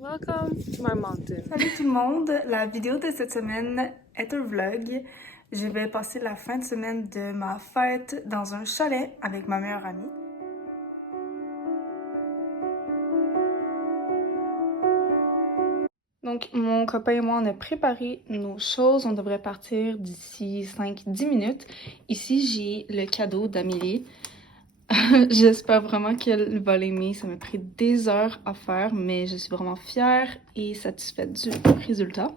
Welcome to my mountain. Salut tout le monde! La vidéo de cette semaine est un vlog. Je vais passer la fin de semaine de ma fête dans un chalet avec ma meilleure amie. Donc, mon copain et moi, on a préparé nos choses. On devrait partir d'ici 5-10 minutes. Ici, j'ai le cadeau d'Amélie. J'espère vraiment qu'elle va l'aimer. Ça m'a pris des heures à faire, mais je suis vraiment fière et satisfaite du résultat.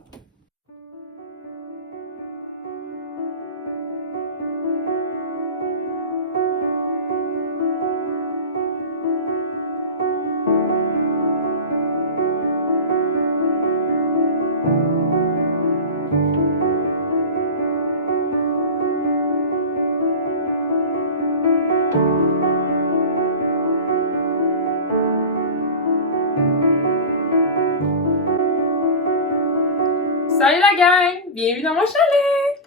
Salut la gang! Bienvenue dans mon chalet!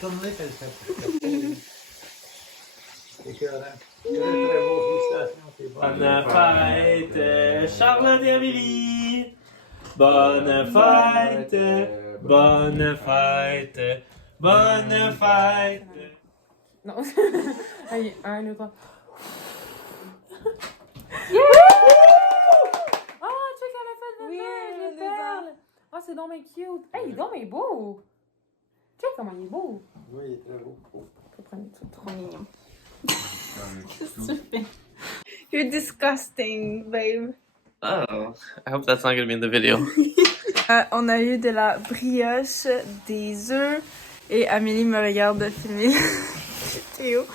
Tourne-les, elle fait. C'est écœurant. Très beau, félicitations, c'est bon. Bonne fête, Charlotte et Amélie! Bonne fête, bonne fête, bonne fête! Non. Allez, 1, 2, 3. Oh, check, elle a fait de les perles! Oh, c'est donc bien cute! Hey, il est donc bien beau! Check comment il est beau! Oui, il est très beau. Faut prendre des trucs. Trop mignon. You're disgusting, babe. Oh, I hope that's not gonna be in the video. On a eu de la brioche, des œufs, et Amélie me regarde filmer Théo.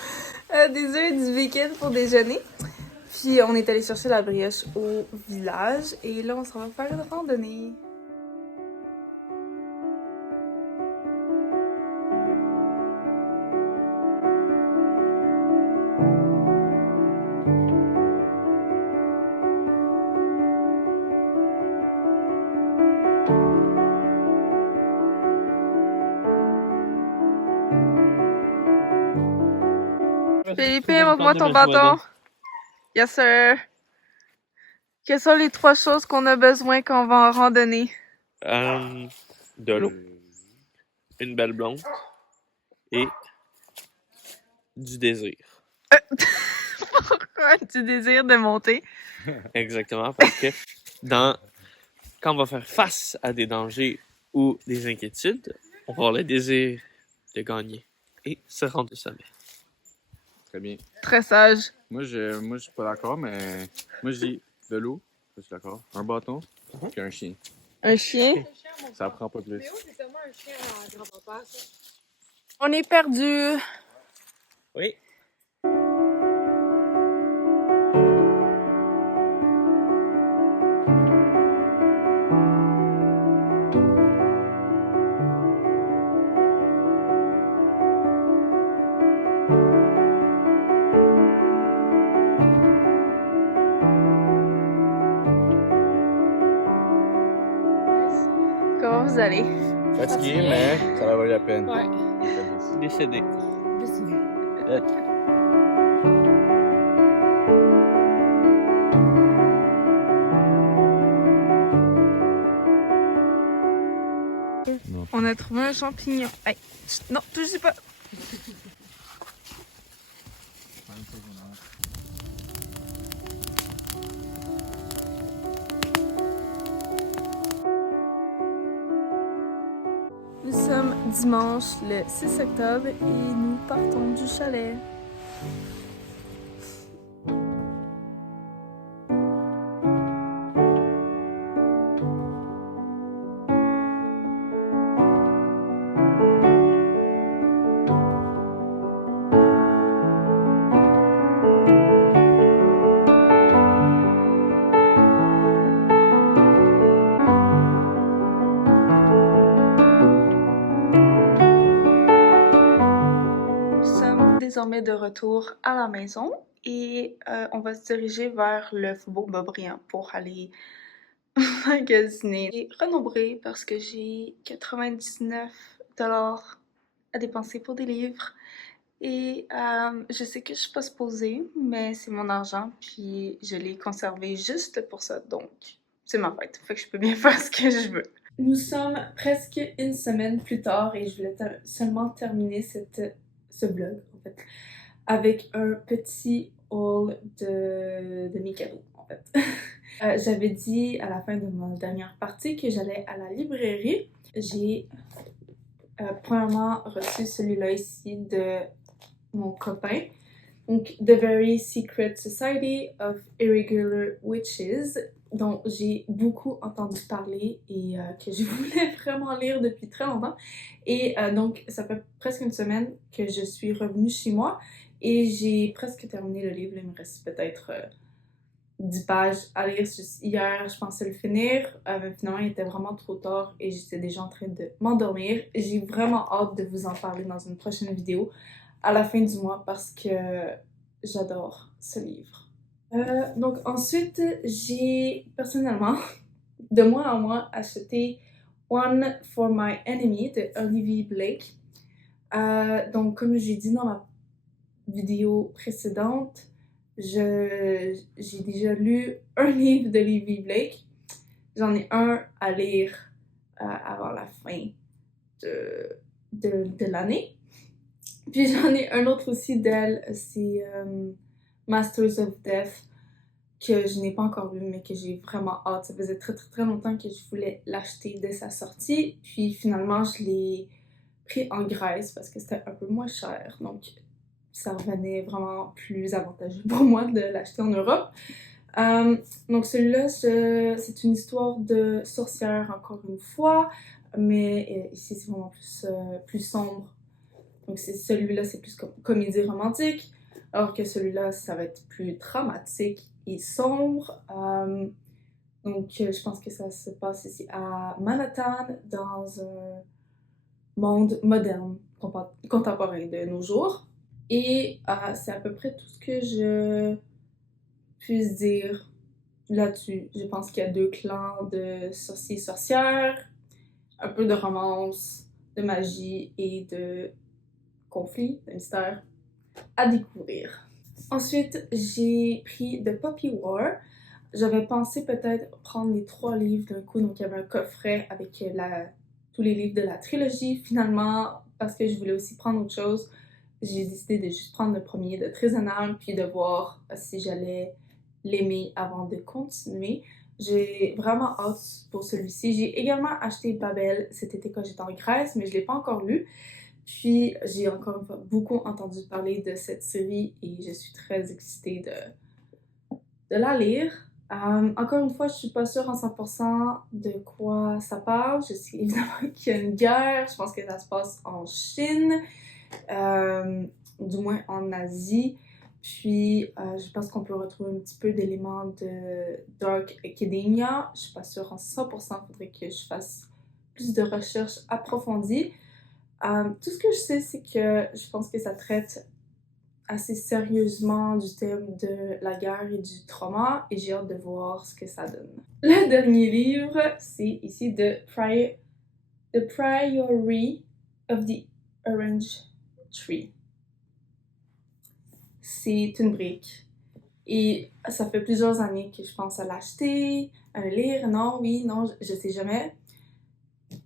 Des œufs et du bacon pour déjeuner. Puis on est allé chercher la brioche au village, et là on s'en va faire une randonnée. Philippe, montre-moi ton bâton. Yes, sir. Quelles sont les 3 choses qu'on a besoin quand on va en randonnée? De l'eau, une belle blonde et du désir. Pourquoi tu désires de monter? Exactement, parce que quand on va faire face à des dangers ou des inquiétudes, on va avoir le désir de gagner et se rendre au sommet. Très bien. Très sage. Moi, je suis pas d'accord, mais moi, je dis de l'eau. Je suis d'accord. Un bâton, puis un chien. Un chien? Ça prend pas plus. C'est tellement un chien à grand-papa, ça. On est perdu. Oui. Comment vous allez? Fatigué, mais ça va valer la peine. Ouais. Décédé. On a trouvé un champignon. Hey, non, touchez pas. Nous sommes dimanche le 6 octobre et nous partons du chalet. Désormais de retour à la maison et on va se diriger vers le Faubourg Boisbriand pour aller magasiner et renombrer parce que j'ai 99 $ à dépenser pour des livres et je sais que je suis pas supposée, mais c'est mon argent puis je l'ai conservé juste pour ça, donc c'est ma fête, fait que je peux bien faire ce que je veux. Nous sommes presque une semaine plus tard et je voulais seulement terminer ce vlog, en fait, avec un petit haul de mes cadeaux, en fait. J'avais dit à la fin de ma dernière partie que j'allais à la librairie. J'ai premièrement reçu celui-là ici de mon copain. Donc, The Very Secret Society of Irregular Witches, dont j'ai beaucoup entendu parler et que je voulais vraiment lire depuis très longtemps. Et donc, ça fait presque une semaine que je suis revenue chez moi et j'ai presque terminé le livre. Il me reste peut-être 10 pages à lire. Hier, je pensais le finir, mais finalement, il était vraiment trop tard et j'étais déjà en train de m'endormir. J'ai vraiment hâte de vous en parler dans une prochaine vidéo à la fin du mois parce que j'adore ce livre. Donc ensuite, j'ai personnellement, de mois en mois, acheté One for My Enemy de Olivia Blake. Donc comme j'ai dit dans ma vidéo précédente, j'ai déjà lu un livre d'Olivia Blake. J'en ai un à lire avant la fin de l'année. Puis j'en ai un autre aussi d'elle, c'est Masters of Death, que je n'ai pas encore lu, mais que j'ai vraiment hâte. Ça faisait très longtemps que je voulais l'acheter dès sa sortie. Puis finalement, je l'ai pris en Grèce parce que c'était un peu moins cher. Donc ça revenait vraiment plus avantageux pour moi de l'acheter en Europe. Donc celui-là, c'est une histoire de sorcière encore une fois, mais ici c'est vraiment plus sombre. Donc celui-là, c'est plus comédie romantique, alors que celui-là, ça va être plus dramatique et sombre. Donc je pense que ça se passe ici à Manhattan, dans un monde moderne, contemporain de nos jours. Et c'est à peu près tout ce que je puisse dire là-dessus. Je pense qu'il y a 2 clans de sorciers et sorcières, un peu de romance, de magie et de conflit, de mystère à découvrir. Ensuite, j'ai pris The Poppy War. J'avais pensé peut-être prendre les 3 livres d'un coup, donc il y avait un coffret avec tous les livres de la trilogie. Finalement, parce que je voulais aussi prendre autre chose, j'ai décidé de juste prendre le premier de Trisanam, puis de voir si j'allais l'aimer avant de continuer. J'ai vraiment hâte pour celui-ci. J'ai également acheté Babel cet été quand j'étais en Grèce, mais je ne l'ai pas encore lu. Puis j'ai encore une fois beaucoup entendu parler de cette série et je suis très excitée de la lire. Encore une fois, je suis pas sûre en 100% de quoi ça parle. Je sais évidemment qu'il y a une guerre. Je pense que ça se passe en Chine, du moins en Asie. Puis je pense qu'on peut retrouver un petit peu d'éléments de Dark Academia. Je suis pas sûre en 100%. Il faudrait que je fasse plus de recherches approfondies. Tout ce que je sais, c'est que je pense que ça traite assez sérieusement du thème de la guerre et du trauma et j'ai hâte de voir ce que ça donne. Le dernier livre, c'est ici The Priory of the Orange Tree. C'est une brique et ça fait plusieurs années que je pense à l'acheter, à le lire, non, oui, non, je sais jamais.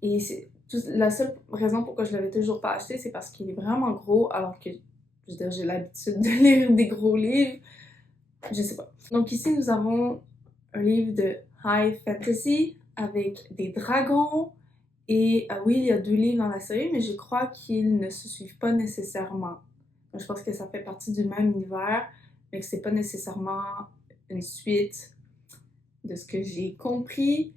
Et la seule raison pourquoi je l'avais toujours pas acheté, c'est parce qu'il est vraiment gros, alors que je veux dire, j'ai l'habitude de lire des gros livres. Je sais pas. Donc ici, nous avons un livre de High Fantasy avec des dragons. Et oui, il y a 2 livres dans la série, mais je crois qu'ils ne se suivent pas nécessairement. Je pense que ça fait partie du même univers, mais que c'est pas nécessairement une suite de ce que j'ai compris.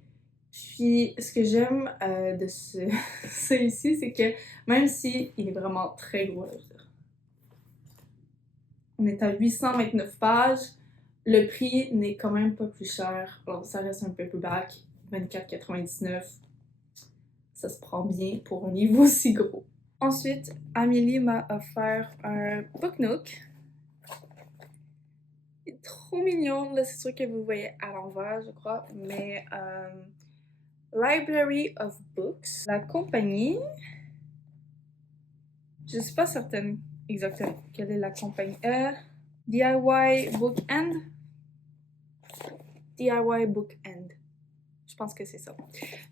Puis, ce que j'aime de celui-ci, c'est que même si il est vraiment très gros, je veux dire, on est à 829 pages, le prix n'est quand même pas plus cher. Alors, ça reste un paperback, $24,99. Ça se prend bien pour un livre aussi gros. Ensuite, Amélie m'a offert un Book Nook. Il est trop mignon. Là, c'est sûr que vous voyez à l'envers, je crois, mais Library of Books. La compagnie, je ne suis pas certaine exactement quelle est la compagnie. DIY Book End. DIY Book End. Je pense que c'est ça.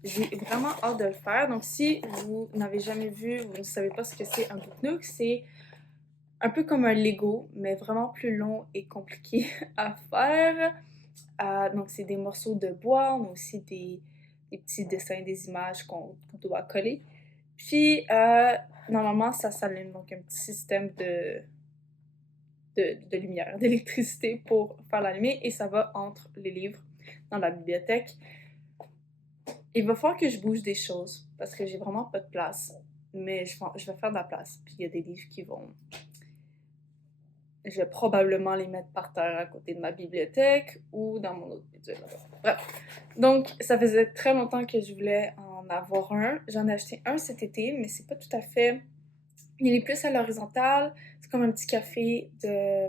J'ai vraiment hâte de le faire. Donc, si vous n'avez jamais vu, vous ne savez pas ce que c'est un Book Nook, c'est un peu comme un Lego, mais vraiment plus long et compliqué à faire. Donc, c'est des morceaux de bois, on a aussi des petits dessins, des images qu'on doit coller. Puis, normalement, ça s'allume, donc un petit système de lumière, d'électricité pour faire l'allumer, et ça va entre les livres dans la bibliothèque. Il va falloir que je bouge des choses, parce que j'ai vraiment pas de place, mais je vais faire de la place. Puis il y a des livres qui vont... Je vais probablement les mettre par terre à côté de ma bibliothèque ou dans mon autre bibliothèque. Bref. Donc, ça faisait très longtemps que je voulais en avoir un. J'en ai acheté un cet été, mais c'est pas tout à fait... Il est plus à l'horizontale. C'est comme un petit café de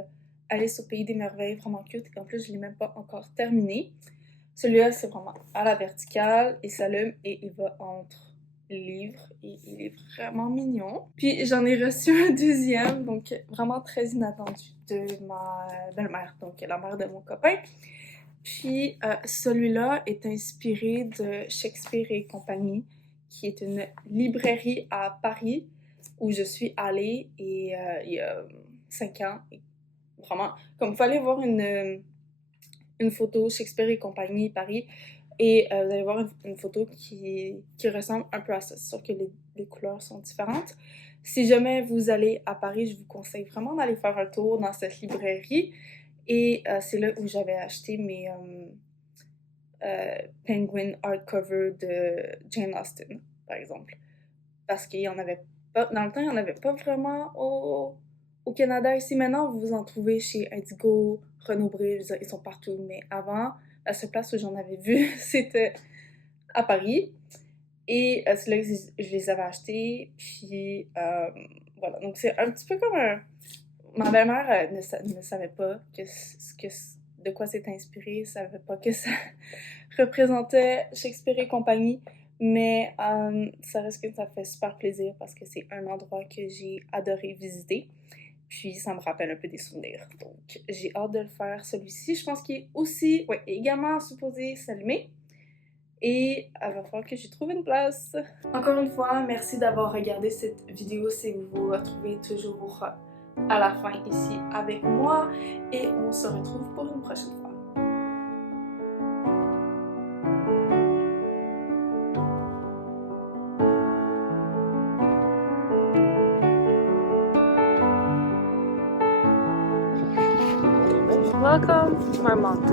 Alice au Pays des Merveilles, vraiment cute. Et en plus, je l'ai même pas encore terminé. Celui-là, c'est vraiment à la verticale. Il s'allume et il va entre les livres. Et il est vraiment mignon. Puis, j'en ai reçu un deuxième, donc vraiment très inattendu, de ma belle-mère, donc la mère de mon copain. Puis, celui-là est inspiré de Shakespeare et compagnie, qui est une librairie à Paris où je suis allée et, il y a 5 ans. Et vraiment, comme il fallait voir une photo Shakespeare et compagnie Paris, et vous allez voir une photo qui ressemble un peu à ça. C'est sûr que les couleurs sont différentes. Si jamais vous allez à Paris, je vous conseille vraiment d'aller faire un tour dans cette librairie. Et c'est là où j'avais acheté mes Penguin hardcover de Jane Austen, par exemple. Parce qu'il y en avait pas, dans le temps, il n'y en avait pas vraiment au Canada. Ici, maintenant, vous en trouvez chez Indigo, Renaud-Bré, ils sont partout. Mais avant, la seule place où j'en avais vu, c'était à Paris. Et c'est là que je les avais achetés. Puis voilà, donc c'est un petit peu comme un... Ma belle-mère ne savait pas de quoi c'était inspiré, ne savait pas que ça représentait Shakespeare et compagnie. Mais ça reste que ça fait super plaisir parce que c'est un endroit que j'ai adoré visiter. Puis ça me rappelle un peu des souvenirs. Donc j'ai hâte de le faire, celui-ci. Je pense qu'il est aussi, ouais, également supposé s'allumer. Et il va falloir que j'y trouve une place. Encore une fois, merci d'avoir regardé cette vidéo si vous vous retrouvez toujours à la fin ici avec moi. Et on se retrouve pour une prochaine fois. Welcome to my mountain.